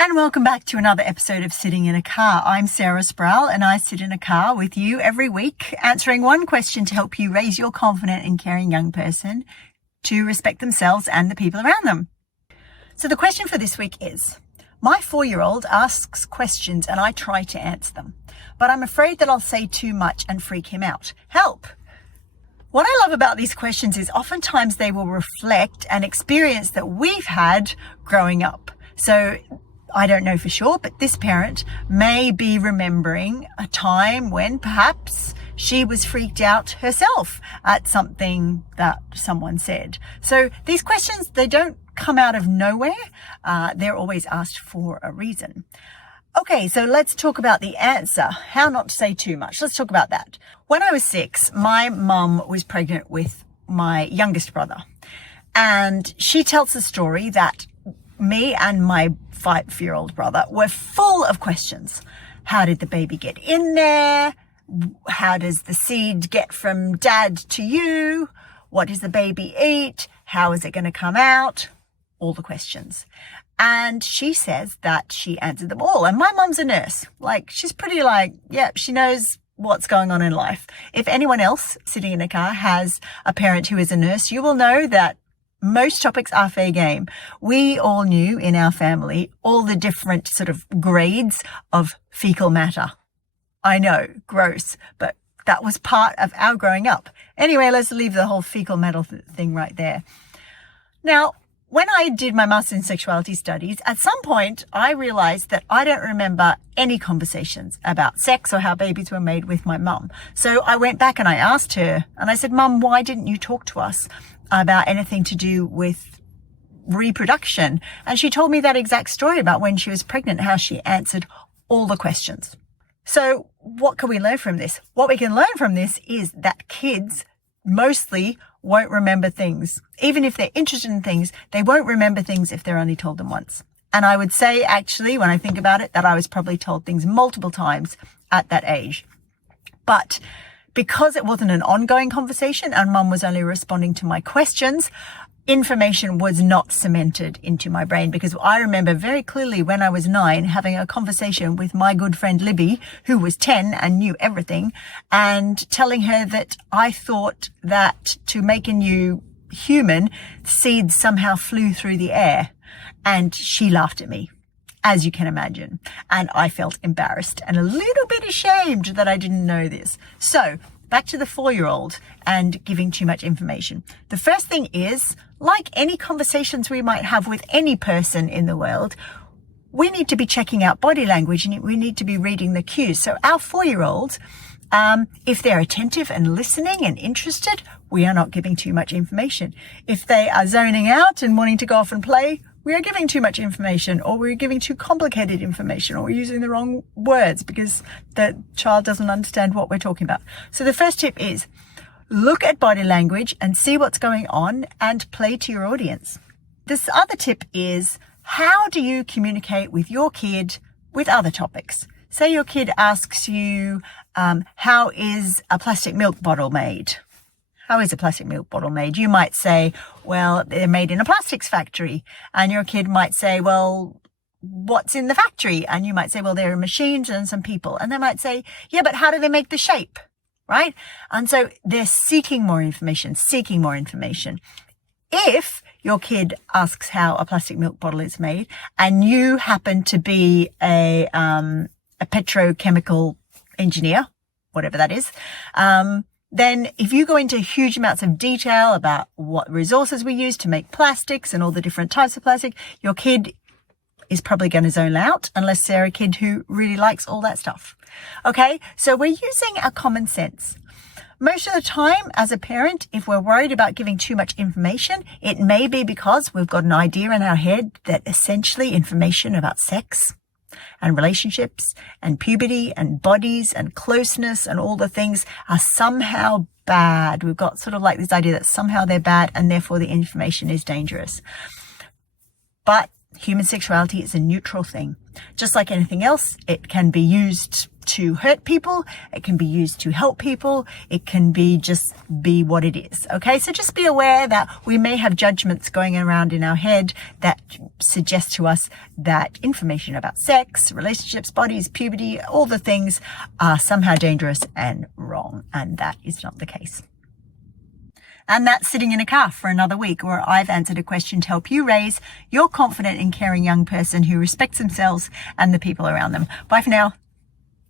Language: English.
And welcome back to another episode of Sitting in a Car. I'm Sarah Sproul and I sit in a car with you every week, answering one question to help you raise your confident and caring young person to respect themselves and the people around them. So the question for this week is, my 4-year-old asks questions and I try to answer them, but I'm afraid that I'll say too much and freak him out. Help! What I love about these questions is oftentimes they will reflect an experience that we've had growing up. So I don't know for sure, but this parent may be remembering a time when perhaps she was freaked out herself at something that someone said. So these questions, they don't come out of nowhere. They're always asked for a reason. Okay, so let's talk about the answer. How not to say too much. Let's talk about that. When I was 6, my mum was pregnant with my youngest brother. And she tells the story that me and my 5-year-old brother were full of questions. How did the baby get in there? How does the seed get from dad to you? What does the baby eat? How is it going to come out? All the questions. And she says that she answered them all. And my mum's a nurse. She's pretty she knows what's going on in life. If anyone else sitting in a car has a parent who is a nurse, you will know that most topics are fair game. We all knew in our family all the different sort of grades of fecal matter. I know, gross, but that was part of our growing up. Anyway, let's leave the whole fecal matter thing right there. Now, when I did my Master's in Sexuality Studies, at some point I realized that I don't remember any conversations about sex or how babies were made with my mum. So I went back and I asked her and I said, Mum, why didn't you talk to us about anything to do with reproduction? And she told me that exact story about when she was pregnant, how she answered all the questions. So what can we learn from this? What we can learn from this is that kids mostly won't remember things. Even if they're interested in things, they won't remember things if they're only told them once. And I would say, actually, when I think about it, that I was probably told things multiple times at that age. But because it wasn't an ongoing conversation and Mum was only responding to my questions, information was not cemented into my brain, because I remember very clearly when I was 9 having a conversation with my good friend Libby, who was 10 and knew everything, and telling her that I thought that to make a new human, seeds somehow flew through the air. And she laughed at me, as you can imagine. And I felt embarrassed and a little bit ashamed that I didn't know this. So back to the 4-year-old and giving too much information. The first thing is, like any conversations we might have with any person in the world, we need to be checking out body language and we need to be reading the cues. So our 4-year-olds, if they're attentive and listening and interested, we are not giving too much information. If they are zoning out and wanting to go off and play, we are giving too much information, or we're giving too complicated information, or we're using the wrong words because the child doesn't understand what we're talking about. So the first tip is look at body language and see what's going on and play to your audience. This other tip is, how do you communicate with your kid with other topics? Say your kid asks you, how is a plastic milk bottle made? How is a plastic milk bottle made? You might say, well, they're made in a plastics factory. And your kid might say, well, what's in the factory? And you might say, well, there are machines and some people. And they might say, yeah, but how do they make the shape? Right? And so they're seeking more information. If your kid asks how a plastic milk bottle is made and you happen to be a petrochemical engineer, whatever that is, then if you go into huge amounts of detail about what resources we use to make plastics and all the different types of plastic, your kid is probably going to zone out unless they're a kid who really likes all that stuff. Okay, so we're using our common sense. Most of the time, as a parent, if we're worried about giving too much information, it may be because we've got an idea in our head that essentially information about sex and relationships and puberty and bodies and closeness and all the things are somehow bad. We've got sort of like this idea that somehow they're bad and therefore the information is dangerous. But human sexuality is a neutral thing. Just like anything else, it can be used to hurt people. It can be used to help people. It can just be what it is. Okay, so just be aware that we may have judgments going around in our head that suggest to us that information about sex, relationships, bodies, puberty, all the things are somehow dangerous and wrong, and that is not the case. And that's Sitting in a Car for another week, where I've answered a question to help you raise your confident and caring young person who respects themselves and the people around them. Bye for now.